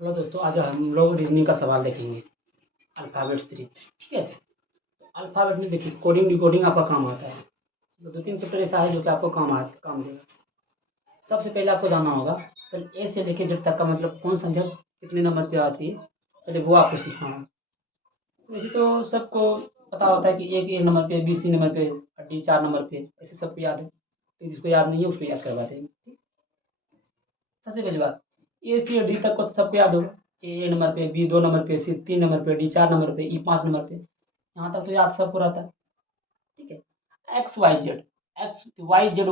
Hello दोस्तों, आज हम लोग रीजनिंग का सवाल देखेंगे। Alphabet series. ठीक है। तो अल्फ़ाबेट में देखिए, कोडिंग डिकोडिंग आपका काम आता है। तो 2-3 चैप्टर ऐसा है जो कि आपको काम देगा। सबसे पहले आपको जानना होगा, पहले ए से लेके जेड तक का मतलब कौन संख्या कितने नंबर पे आती है, पहले वो आपको सीखना है। वैसे तो सबको पता होता है कि एक नंबर पे, बी सी नंबर पे, डी 4 नंबर पे, ऐसे सबको याद है। तो जिसको याद नहीं है उसको याद करवा देंगे। ठीक। सबसे पहली बात, ए से डी तक को तो सबको याद होगा। ए नंबर पे, बी 2 नंबर पे, सी 3 नंबर पे, डी 4 नंबर पे, ई 5 नंबर पे। यहाँ तक तो याद सबको रहता है। ठीक है। X Y Z, X Y Z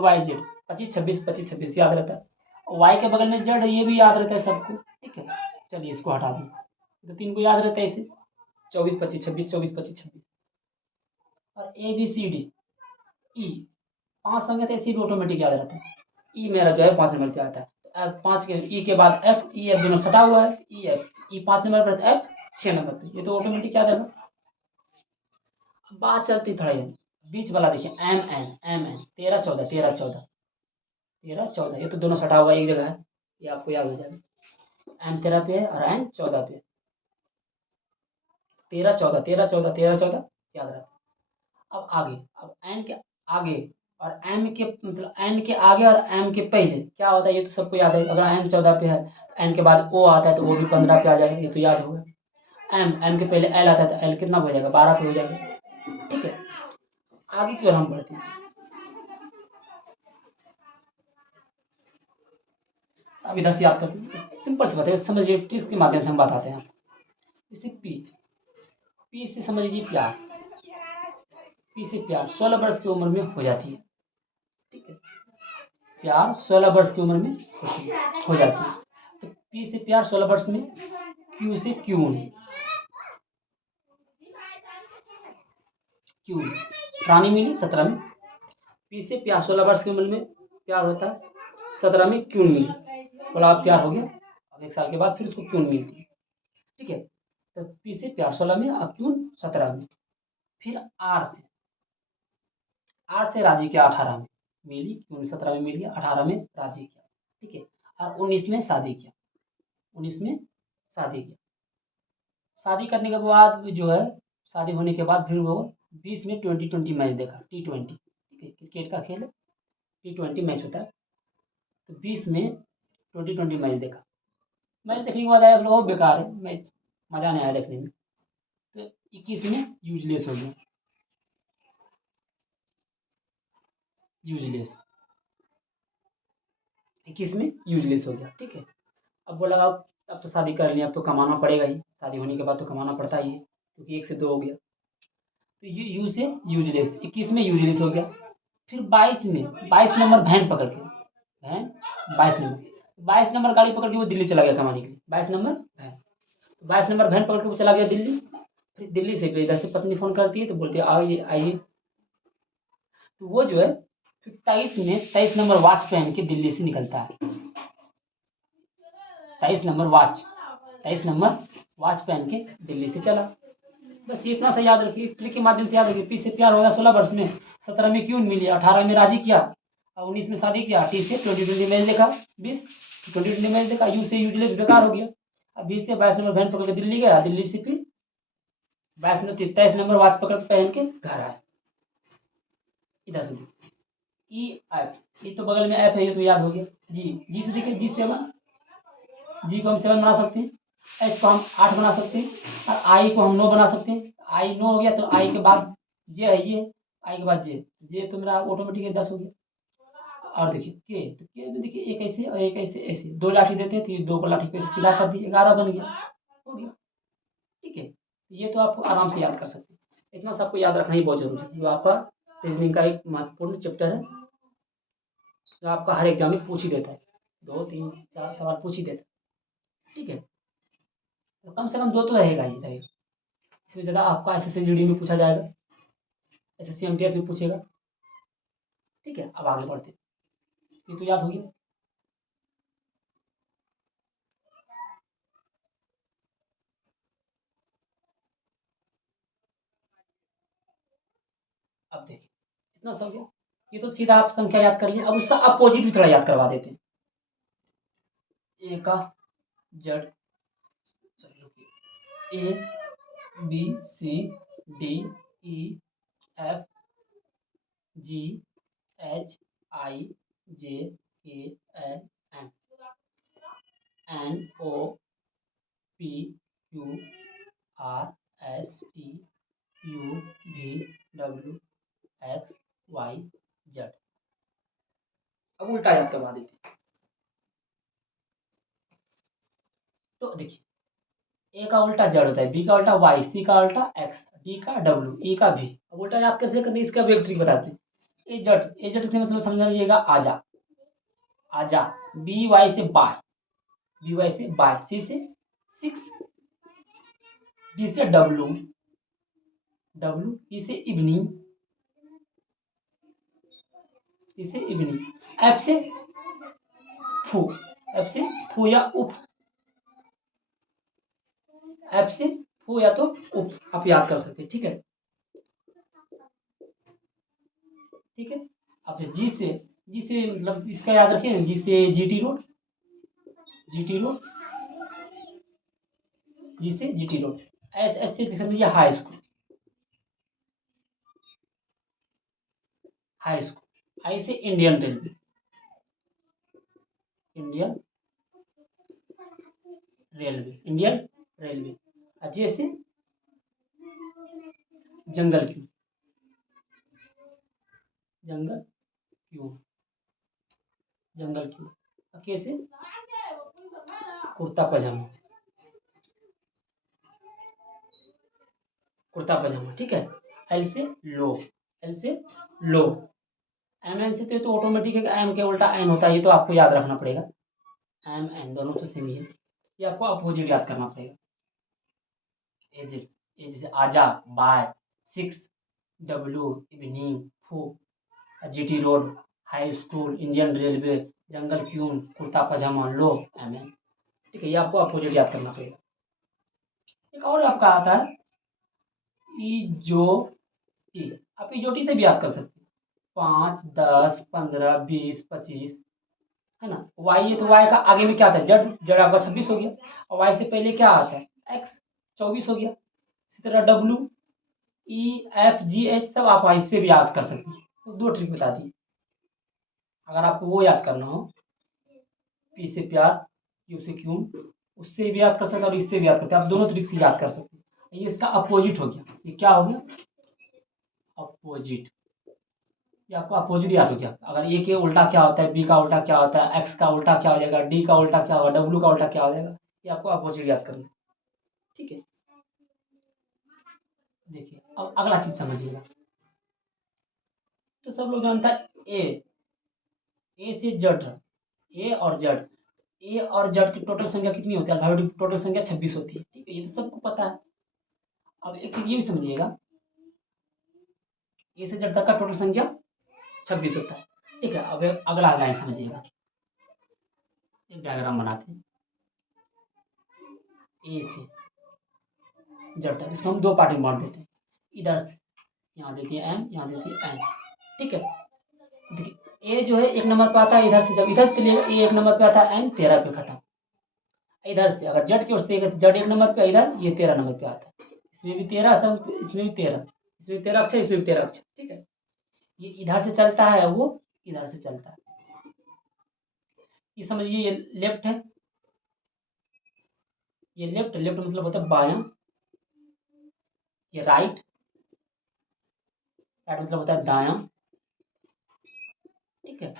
25 26 याद रहता है। वाई के बगल में जेड है, ये भी याद रहता है सबको। ठीक है। चलिए इसको हटा दें। तो 3 को याद रहता है इसे, 24 25 26, 24 25 26। और ए बी सी डी ई 5 संख्या तो ऐसे भी ऑटोमेटिक याद रहता है। ई मेरा जो है 5 नंबर पे आता है। एफ 5 के, ई के बाद एफ, ई एफ दोनों सटा हुआ है। ई एफ, ई 5 नंबर पर, एफ 6 नंबर पे, ये तो ऑटोमेटिक याद है। अब बात चलती थोड़ा ये बीच वाला, देखिए एम एन 13 14 13 14 13 14, ये तो दोनों सटा हुआ एक जगह है, ये आपको याद हो जाएगा। एम 13 पे है और एन 14 पे। 13 14 13 14 13 14 याद रहता है। अब आगे, अब एन के आगे और एम के, मतलब एन के आगे और एम के पहले क्या होता है, ये तो सबको याद है। अगर एन 14 पे है तो एन के बाद ओ आता है, तो वो भी 15 पे आ जाएगा, ये तो याद होगा। एम के पहले एल आता है तो एल कितना हो जाएगा, 12 पे हो जाएगा। ठीक है। आगे की ओर हम बढ़ते हैं। अब इधर से याद करते हैं, सिंपल से बताइए, समझिए, ट्रिक के माध्यम से हम बताते हैं। जैसे पी, पी से समझ लीजिए प्यार। पी से प्यार 16 वर्ष की उम्र में हो जाती है। ठीक है। प्यार 16 वर्ष की उम्र में हो जाती है। तो पी से प्यार 16 वर्ष में। क्यू से क्यून, क्यून रानी मिली 17 में। पी से प्यार 16 वर्ष की उम्र में प्यार होता है, 17 में क्यून मिली, बोला अब प्यार हो गया। अब 1 साल के बाद फिर उसको क्यून मिलती है। ठीक है। तो पी से प्यार 16 में और क्यून 17 में। फिर आर से राजी किया 18 में, मिली क्यून 17 में मिल गया, 18 में राजी किया। ठीक है। और 19 में शादी किया, 19 में शादी किया। शादी करने के बाद जो है, शादी होने के बाद फिर वो 20 में 20-20 मैच देखा, T20। ठीक है, क्रिकेट का खेल है, T20 मैच होता है। तो 20 में 20-20 मैच देखा। मैच देखने के बाद आया, लोग बेकार है मैच, मज़ा नहीं आया देखने में। तो 21 में यूजलेस हो गया, यूजलेस 21 में यूजलेस हो गया। ठीक है। अब बोला अब तो शादी कर लिया, अब तो कमाना पड़ेगा ही, शादी होने के बाद तो कमाना पड़ता ही है, क्योंकि 1 से 2 हो गया। तो यू से यूजलेस, 21 में यूजलेस हो गया। फिर 22 में, 22 नंबर वैन पकड़ के, वैन 22 नंबर गाड़ी पकड़ के वो दिल्ली चला गया कमाने के लिए। 22 नंबर वैन, तो 22 नंबर वैन पकड़ के वो चला गया दिल्ली। फिर दिल्ली से फिर इधर से पत्नी फ़ोन करती है, तो बोलती है आइए आइए। तो वो जो है फिर 23 में 23 नंबर वॉच पहन के दिल्ली से निकलता है। 23 नंबर वॉच, 23 नंबर वॉच पहन के दिल्ली से चला। बस ये इतना सा याद रखिए, ट्रिक के माध्यम से याद रखिए। पी से प्यार होगा 16 वर्ष में, 17 में क्यून मिली, 18 में राजी किया और 19 में शादी किया। टी से 20-20 मैच देखा, 20 20-20 मैच देखा। यू से यूजलेस बेकार हो गया। अब 20 से 22 नंबर वैन पकड़ के दिल्ली गया, दिल्ली से फिर 23 नंबर वॉच पकड़ पहन के घर आया। इधर से ई एफ, ये तो बगल में एफ है, ये तो याद हो गया। जी, जी से देखिए, जी 7, जी को हम 7 बना सकते हैं, एच को हम 8 बना सकते हैं, और आई को हम 9 बना सकते हैं। आई 9 हो गया, तो आई के बाद जे है ये, आई के बाद जे, जे तो मेरा ऑटोमेटिक 10 हो गया। और देखिए के, तो के में देखिए एक ऐसे और एक ऐसे, ऐसे 2 लाठी देते हैं, तो ये 2 को लाठी पे ऐसे सीधा कर दी, 11 बन गया, हो गया। ठीक है। ये तो आप आराम से याद कर सकते हैं। इतना सा आपको याद रखना ही बहुत ज़रूरी है, जो आपका रीजनिंग का एक महत्वपूर्ण चैप्टर है, जो आपका हर एग्जाम में पूछ ही देता है, 2 3 4 सवाल पूछ ही देता है। ठीक है। तो कम से कम 2 तो रहेगा ही रहेगा। इसमें ज़्यादा आपका एसएससी जीडी में पूछा जाएगा, एसएससी एमटीएस में पूछेगा। ठीक है। अब आगे बढ़ते हैं। ये तो याद हो गया। अब देखिए इतना सा हो गया। ये तो सीधा आप संख्या याद कर लिए। अब उसका अपोजिट भी थोड़ा याद करवा देते हैं। ए का Z, A B C D E F G H I J K L M N O P Q R S T U V W X Y Z. अब उल्टा याद करवा देते हैं। तो देखिए, ए का उल्टा जेड होता है, बी का उल्टा वाई, सी का उल्टा एक्स, डी का डब्ल्यू, ई का भी। अब उल्टा याद कैसे करते हैं, इसका भी एक ट्रिक बताते हैं। ए जेड से मतलब समझ लीजिएगा आजा, आजा, बी वाई से बाय, बी वाई से बाय, सी से 6, डी से डब्ल्यू, डब्ल्यू, ई से इवनिंग, ई से इवनिंग, एफ से फू, एफ से फू या उफ, एफ से फू या तो उफ, आप याद कर सकते हैं। ठीक है, ठीक है। अब जी से मतलब इसका याद रखिए, जी से GT road, GT road, G से जीटी रोड। एस से समझिए high school, high school. I से Indian railway, Indian railway, Indian railway. J से जंगल क्यों, जंगल क्यों, जंगल क्यों। के से कुर्ता पजामा, कुर्ता पजामा। ठीक है। एल से लो, एल से लो। एम एन से तो ऑटोमेटिक है, एम के उल्टा एन होता है, ये तो आपको याद रखना पड़ेगा। एम एन दोनों तो सेम ही है, ये आपको अपोजिट याद करना पड़ेगा। एज, एज से आजा, बाय, 6, डब्ल्यू इवनिंग, फू, GT road, high school, Indian railway, जंगल क्यों, कुर्ता पजामा, लो, एम एन। ठीक है, ये आपको अपोजिट याद करना पड़ेगा। एक और आपका आता है इजोटी, आप इजोटी से भी याद कर सकते हैं। 5, 10, 15, 20, 25, है ना। वाई है तो वाई का आगे में क्या आता है, जड, जड आपका 26 हो गया। और वाई से पहले क्या आता है, एक्स, 24 हो गया। इसी तरह डब्ल्यू, ई, एफ, जी, एच सब आप वाई से भी याद कर सकते हैं। तो दो ट्रिक बता दी। अगर आपको वो याद करना हो, पी से प्यार, क्यू से क्यों, उससे भी याद कर सकते हैं और इससे भी याद करते हैं। आप दोनों ट्रिक से याद कर सकते हैं। ये इसका अपोजिट हो गया, ये क्या हो गया, अपोजिट। ये आपको अपोजिट याद हो गया। अगर ए के उल्टा क्या होता है, बी का उल्टा क्या होता है, एक्स का उल्टा क्या हो जाएगा, डी का उल्टा क्या होगा, डब्ल्यू का उल्टा क्या हो जाएगा, ये आपको अपोजिट याद करना है। ठीक है। देखिए, अब अगला चीज समझिएगा। तो सब लोग जानता है ए से जेड, ए और जेड, ए और जेड की टोटल संख्या कितनी होती है, अल्फाबेटिक टोटल संख्या 26 होती है। ठीक है, ये तो सबको पता है। अब एक चीज ये भी समझिएगा, ए से जेड तक का टोटल संख्या 26 होता है। ठीक है। अब अगला लाइन समझिएगा, एक डायग्राम बनाते हैं। ए से जेड तक, इसको हम दो पार्ट में बांट देते हैं। इधर से यहाँ देती है एम, यहाँ देती है एन। ठीक है। देखिए, ए जो है 1 नंबर पे आता है, इधर से जब इधर से चलिएगा ए 1 नंबर पे आता है, एन 13 पे खत्म। इधर से अगर जेड की ओर से जेड 1 नंबर पे, इधर ये 13 नंबर पे आता है। इसमें भी 13, सब इसमें भी 13, इसमें भी 13 अक्षर, इसमें भी 13 अक्षर। ठीक है। ये इधर से चलता है, वो इधर से चलता है। ये समझिए, ये लेफ्ट है, ये लेफ्ट, लेफ्ट मतलब होता है बायां। ये राइट, राइट मतलब होता है दायां। ठीक है।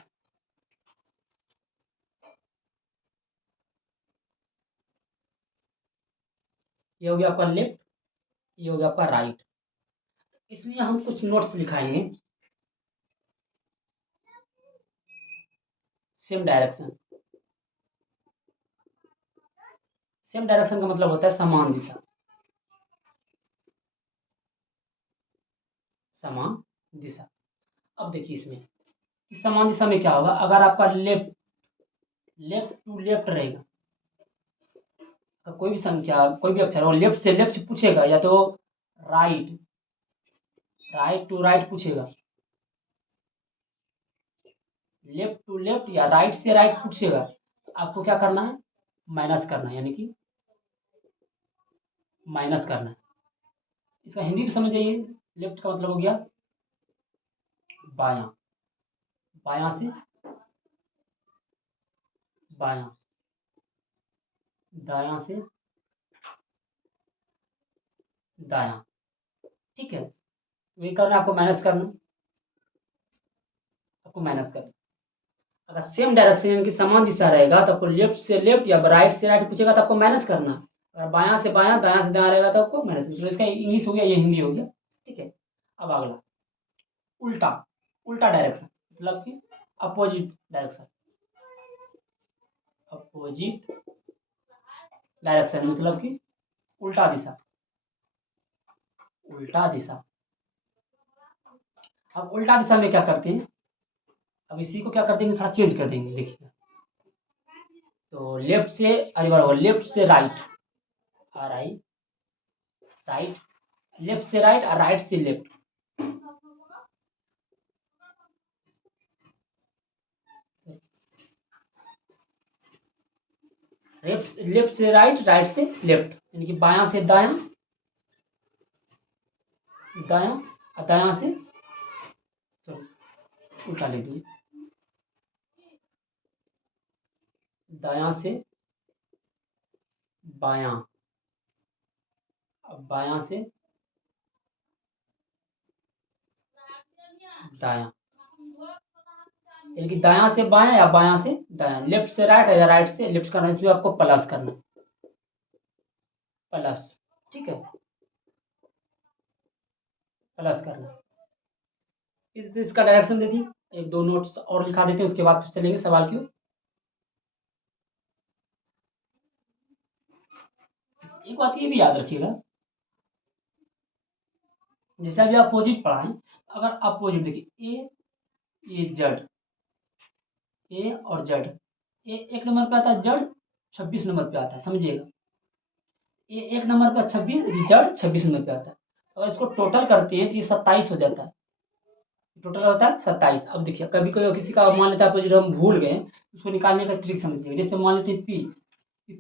ये हो गया आपका लेफ्ट, ये हो गया आपका राइट। इसलिए हम कुछ नोट्स लिखाएंगे, सेम डायरेक्शन। सेम डायरेक्शन का मतलब होता है समान दिशा, समान दिशा। अब देखिए, इसमें इस समान दिशा में क्या होगा, अगर आपका लेफ्ट, लेफ्ट टू लेफ्ट रहेगा, कोई भी संख्या, कोई भी अक्षर और लेफ्ट से पूछेगा, या तो राइट, राइट टू राइट पूछेगा, लेफ्ट टू लेफ्ट या राइट से राइट पूछेगा, तो आपको क्या करना है, माइनस करना है। यानी कि माइनस करना है। इसका हिंदी भी समझ जाइए। लेफ्ट का मतलब हो गया बायां, बायां से बायां, दायां से दायां। ठीक है, वही करना आपको, माइनस करना, आपको माइनस करना। अगर सेम डायरेक्शन यानी कि समान दिशा रहेगा तो आपको लेफ्ट से लेफ्ट या राइट से राइट पूछेगा तो आपको माइनस करना। अगर बायां से बायां, दायां से दायां रहेगा तो आपको माइनस। तो इसका इंग्लिश हो गया, ये हिंदी हो गया। ठीक है, अब अगला उल्टा, उल्टा डायरेक्शन मतलब कि अपोजिट डायरेक्शन, अपोजिट डायरेक्शन मतलब कि उल्टा दिशा, उल्टा दिशा। अब उल्टा दिशा में क्या करते हैं, अब इसी को क्या कर देंगे, थोड़ा चेंज कर देंगे। देखिए, तो लेफ्ट से अरे बराबर, लेफ्ट से right, are I, right, left से राइट और राइट से लेफ्ट। लेफ्ट लेफ्ट से राइट, राइट से लेफ्ट, यानी कि बायां से दायां, दायां और दायां से, सॉरी उल्टा लिख दिए, दायां से बायां, अब बायां से दायां, यानी कि दायां से बायां या बायां से दायां, लेफ्ट से राइट या राइट से लेफ्ट करना, इसमें आपको प्लस करना, प्लस। ठीक है, प्लस करना। इसका डायरेक्शन दे दी, एक दो नोट्स और लिखा देते हैं, उसके बाद फिर चलेंगे सवाल की ओर। एक बात ये भी याद रखिएगा, जैसा भी अपोजिट पढ़ा है, अगर अपोजिट देखिए ये जेड, ए और जेड, ए एक नंबर पे आता है, जेड 26 नंबर पे आता है, समझिएगा। ए एक नंबर पे 26, जेड 26 नंबर पे आता है। अगर इसको टोटल करते हैं तो ये 27 हो जाता है, टोटल होता है 27। अब देखिए, कभी कभी किसी का मान लेते हैं अपोजिट, हम भूल गए, उसको निकालने का ट्रिक समझिएगा। जैसे मान लेते हैं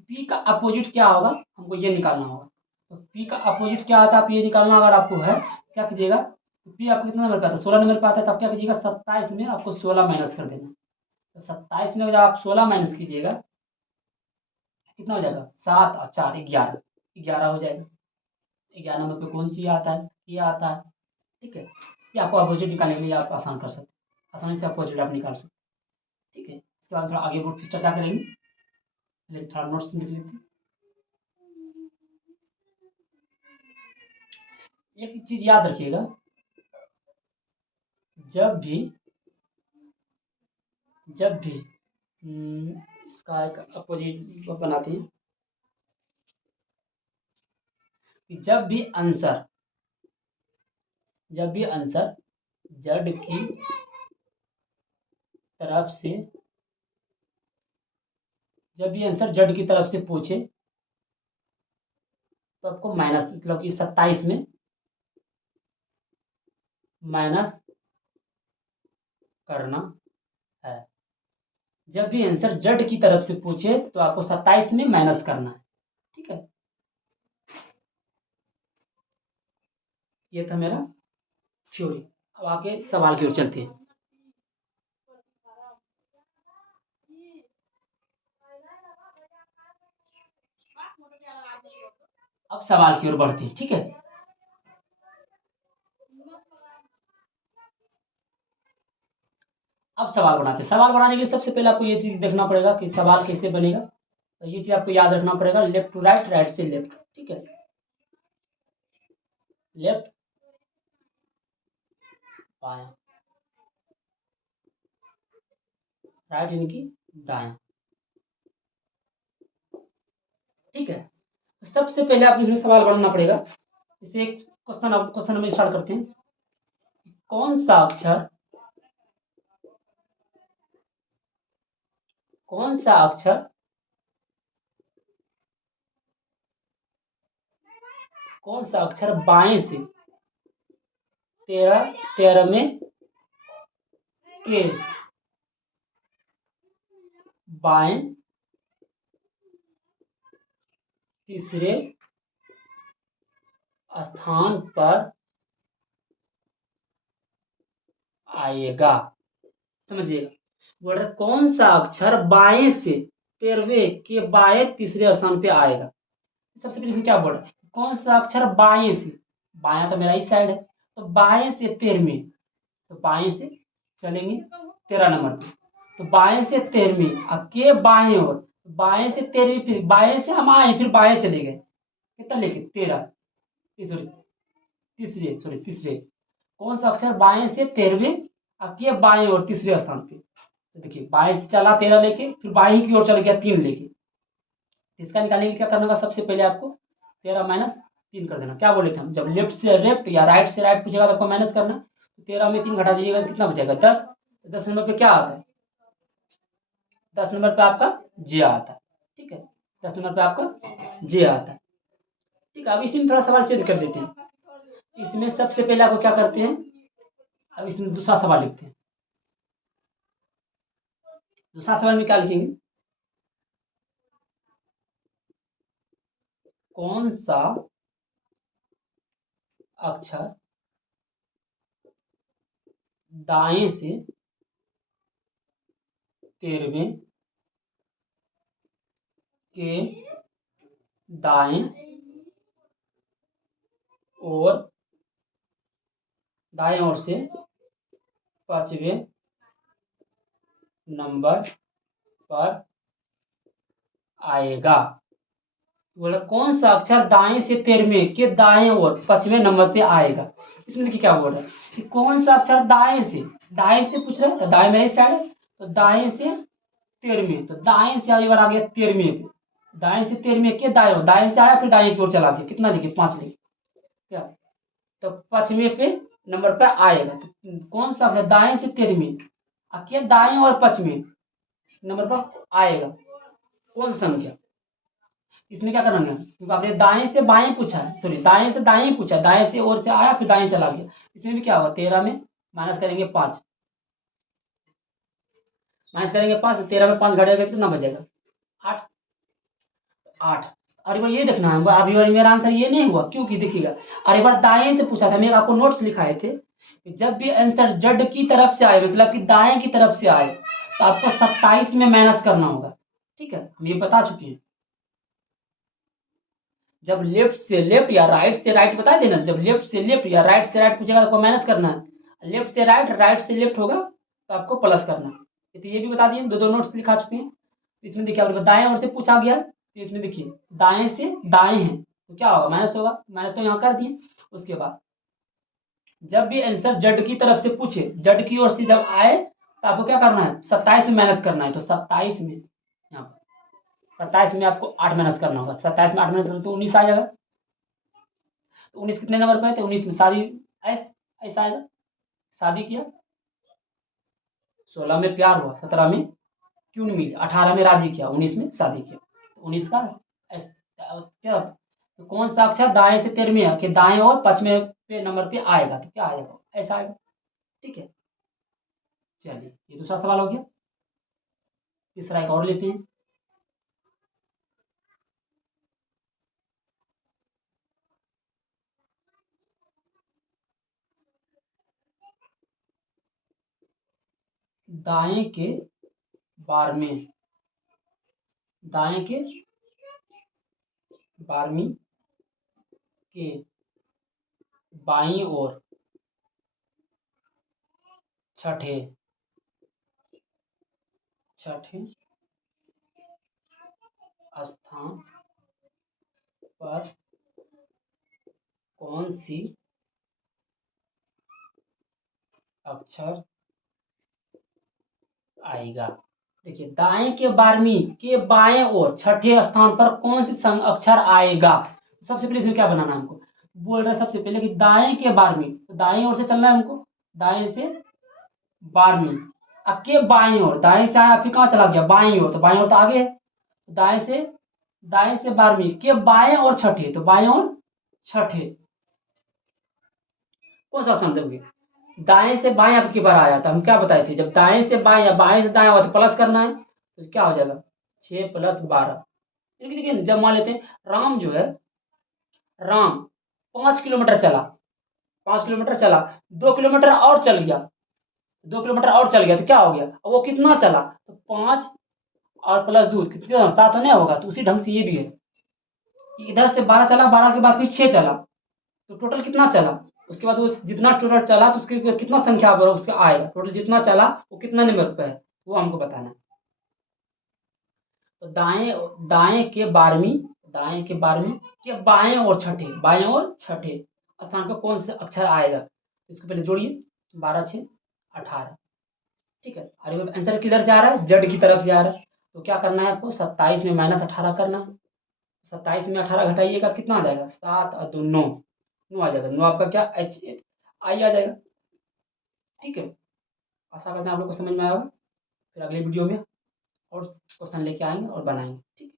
पी का अपोजिट क्या होगा, हमको ये निकालना होगा। तो पी का अपोजिट क्या आता है, आप ये निकालना अगर आपको है, क्या कीजिएगा, तो पी आपको कितना नंबर पे आता है, 16 नंबर पे आता है, तो आप क्या कीजिएगा, 27 में आपको 16 माइनस कर देना। तो 27 में जब आप 16 माइनस कीजिएगा, कितना हो जाएगा, 7 और 4 11, 11 हो जाएगा। 11 नंबर पे कौन सी आता है, ये आता है। ठीक है, ये आपको अपोजिट निकालने के लिए आप आसान कर सकते हैं, आसानी से अपोजिट आप निकाल सकते हैं। ठीक है, इसके बाद थोड़ा आगे बोर्ड फिर चर्चा करेंगे, पहले थोड़ा नोट्स लिख लेते हैं। एक चीज याद रखिएगा, जब भी इसका एक अपोजिट बनाते हैं, कि जब भी आंसर जेड की तरफ से, जब भी आंसर जेड की तरफ से पूछे तो आपको माइनस, मतलब कि 27 में माइनस करना है। जब भी आंसर जेड की तरफ से पूछे तो आपको 27 में माइनस करना है। ठीक है, ये था मेरा थ्योरी। अब आगे सवाल की ओर चलते हैं। अब सवाल की ओर बढ़ते हैं। ठीक है, अब सवाल बनाते हैं। सवाल बनाने के लिए सबसे पहले आपको ये चीज देखना पड़ेगा कि सवाल कैसे बनेगा, तो ये चीज आपको याद रखना पड़ेगा, लेफ्ट टू राइट, राइट से लेफ्ट। ठीक है, लेफ्ट बायां, राइट यानी कि दायां। ठीक है, तो सबसे पहले आपको इसमें सवाल बनाना पड़ेगा। इसे एक क्वेश्चन हम स्टार्ट करते हैं। कौन सा अक्षर, कौन सा अक्षर कौन सा अक्षर बाएं से 13 में के बाएं तीसरे स्थान पर आएगा। समझिएगा, बोल रहे कौन सा अक्षर बाएं से 13वें के बाएं तीसरे स्थान पे आएगा। सबसे पहले इसमें क्या बोल रहा है, कौन सा अक्षर बाएं से, बायां तो मेरा इस साइड है, तो बाएं से 13वें, तो बाएं से चलेंगे 13 नंबर पे, तो बाएं से 13वें के बाएं ओर, बाएं से 13वें, फिर बाएं से हम आए, फिर बाएं चले गए, कितना लेके 13, तीसरे, कौन सा अक्षर बाएं से 13वें के बाएं और तीसरे स्थान पे। तो देखिए बाएं से चला 13 लेके, फिर बाएं की ओर चल गया 3 लेके, इसका निकालने के लिए क्या करना होगा, सबसे पहले आपको 13 माइनस 3 कर देना। क्या बोले थे हम, जब लेफ्ट से लेफ्ट या राइट से राइट पूछेगा तो आपको माइनस करना, तो 13 में 3 घटा दीजिएगा, कितना बचेगा 10। 10 नंबर पे क्या आता है, 10 नंबर पे आपका जे आता है। ठीक है, 10 नंबर पे आपका जे आता है। ठीक है, अब इसी में थोड़ा सवाल चेंज कर देते हैं। इसमें सबसे पहले आपको क्या करते हैं, अब इसमें दूसरा सवाल लिखते हैं। दूसरा सवाल में क्या लिखेंगे, कौन सा अक्षर दाएं से 13वें के दाएं और दाएं ओर से 5वें नंबर पर आएगा। बोला कौन सा अक्षर दाएं से 13वें के दाएं ओर 5वें नंबर पे आएगा। इसमें देखिए क्या बोल रहा है कि कौन सा अक्षर दाएं से पूछ रहा है, तो दाएं मेरे साइड है, तो दाएं से 13वें, तो दाएं से अगली बार आ गया 13वें पे, दाएं से 13वें के दाएं ओर, दाएं से आया फिर दाएं की ओर चला गया, कितना देखिए 5 लेके क्या, तो 5वें पे नंबर पे आएगा। तो कौन सा अक्षर दाएं से 13वें के दाएं और 5वें नंबर पर आएगा, कौन सा संख्या। इसमें क्या करना है, क्योंकि आपने दाएं से बाएं पूछा है, सॉरी दाएं से दाएं पूछा, दाएं से ओर से आया फिर दाएं चला गया। इसमें भी क्या होगा, 13 में माइनस करेंगे 5, माइनस करेंगे 5, 13 में 5 घटेगा कितना बचेगा 8, 8। और एक बार ये देखना है, अभी मेरा आंसर ये नहीं हुआ क्योंकि देखिएगा, और एक बार दाएं से पूछा था, मैं आपको नोट्स लिखाए थे कि जब भी आंसर जड की तरफ से आए, मतलब कि दाएं की तरफ से आए, तो आपको 27 में माइनस करना होगा। ठीक है, हम ये बता चुके हैं। जब लेफ्ट से लेफ्ट या राइट से राइट बता देना, जब लेफ्ट से लेफ्ट या राइट से राइट पूछेगा तो आपको माइनस करना है, लेफ्ट से राइट, राइट से लेफ्ट होगा तो आपको प्लस करना है। तो ये भी बता दिए, दो नोट्स लिखा चुके हैं। इसमें देखिए आपको दाएं ओर से पूछा गया, तो इसमें देखिए दाएं से दाएं है तो क्या होगा, माइनस होगा, माइनस तो यहाँ कर दिए। उसके बाद जब भी आंसर जड की तरफ से पूछे, जड की ओर से जब आए तो आपको क्या करना है, 27 में माइनस करना है, तो 27 में यहाँ पर 27 में आपको 8 माइनस करना होगा, 27 में 8 माइनस करें तो 19 आ जाएगा। तो 19 कितने नंबर पर है, तो 19 में शादी ऐसा आएगा, शादी किया, 16 में प्यार हुआ, 17 में क्यों नहीं मिली, 18 में राजी किया, 19 में शादी किया। तो 19 का क्या, तो कौन सा अक्षर दाएं से 13वें के दाएं और 5वें पे नंबर पे आएगा, तो क्या आएगा, ऐसा आएगा। ठीक है, चलिए ये दूसरा सवाल हो गया। तीसरा एक और लेते हैं। दाएं के 12वें, दाएं के 12वीं के बाईं ओर छठे स्थान पर कौन सी अक्षर आएगा। देखिए दाएं के 12वीं के बाएं ओर छठे स्थान पर कौन सी अक्षर आएगा। सबसे पहले इसमें क्या बनाना है हमको, बोल रहे सबसे पहले कि दाएं के 12वीं, तो दाएं ओर से चलना है हमको, दाएं से 12वीं के बाईं ओर, दाएं से आया फिर कहाँ चला गया बाईं ओर, तो बाईं ओर तो आगे है, दाएं से 12वीं के बाएं और छठे, तो बाएं और छठे कौन सा स्थान दोगे। दाएं से बाएं अब की बार आया था, हम क्या बताए थे, जब दाएं से बाएं या बाएं से दाएं हुआ तो प्लस करना है, तो क्या हो जाएगा 6 + 12। देखिए जब मान लेते हैं राम जो है, राम 5 किलोमीटर चला, 5 किलोमीटर चला, 2 किलोमीटर और चल गया, 2 किलोमीटर और चल गया तो क्या हो गया, अब वो कितना चला, तो 5 और प्लस 2 कितना 7 नहीं होगा, तो उसी ढंग से ये भी है, इधर से 12 चला, 12 के बाद फिर 6 चला, तो टोटल कितना चला, उसके बाद वो जितना टोटल चला तो उसके ऊपर कितना संख्या पर उसका आएगा, टोटल जितना चला वो कितना नंबर पे है वो हमको बताना है। तो दाएं दाएं के 12वीं, दाएं के 12वीं के बाएं और छठे स्थान पर कौन सा अक्षर आएगा, इसको पहले जोड़िए, 12 6 18, ठीक है। और आंसर किधर से आ रहा है, जड़ की तरफ से आ रहा है, तो क्या करना है आपको, 27 में -18 करना है, 27 में 18 घटाइएगा कितना आ जाएगा, 7 और 2 9, 9 आ जाएगा, 9 आपका क्या एच आई आ जाएगा, ठीक है। आशा करते हैं आप लोग को समझ में आएगा, फिर अगले वीडियो में और क्वेश्चन लेके आएंगे और बनाएंगे, ठीक है।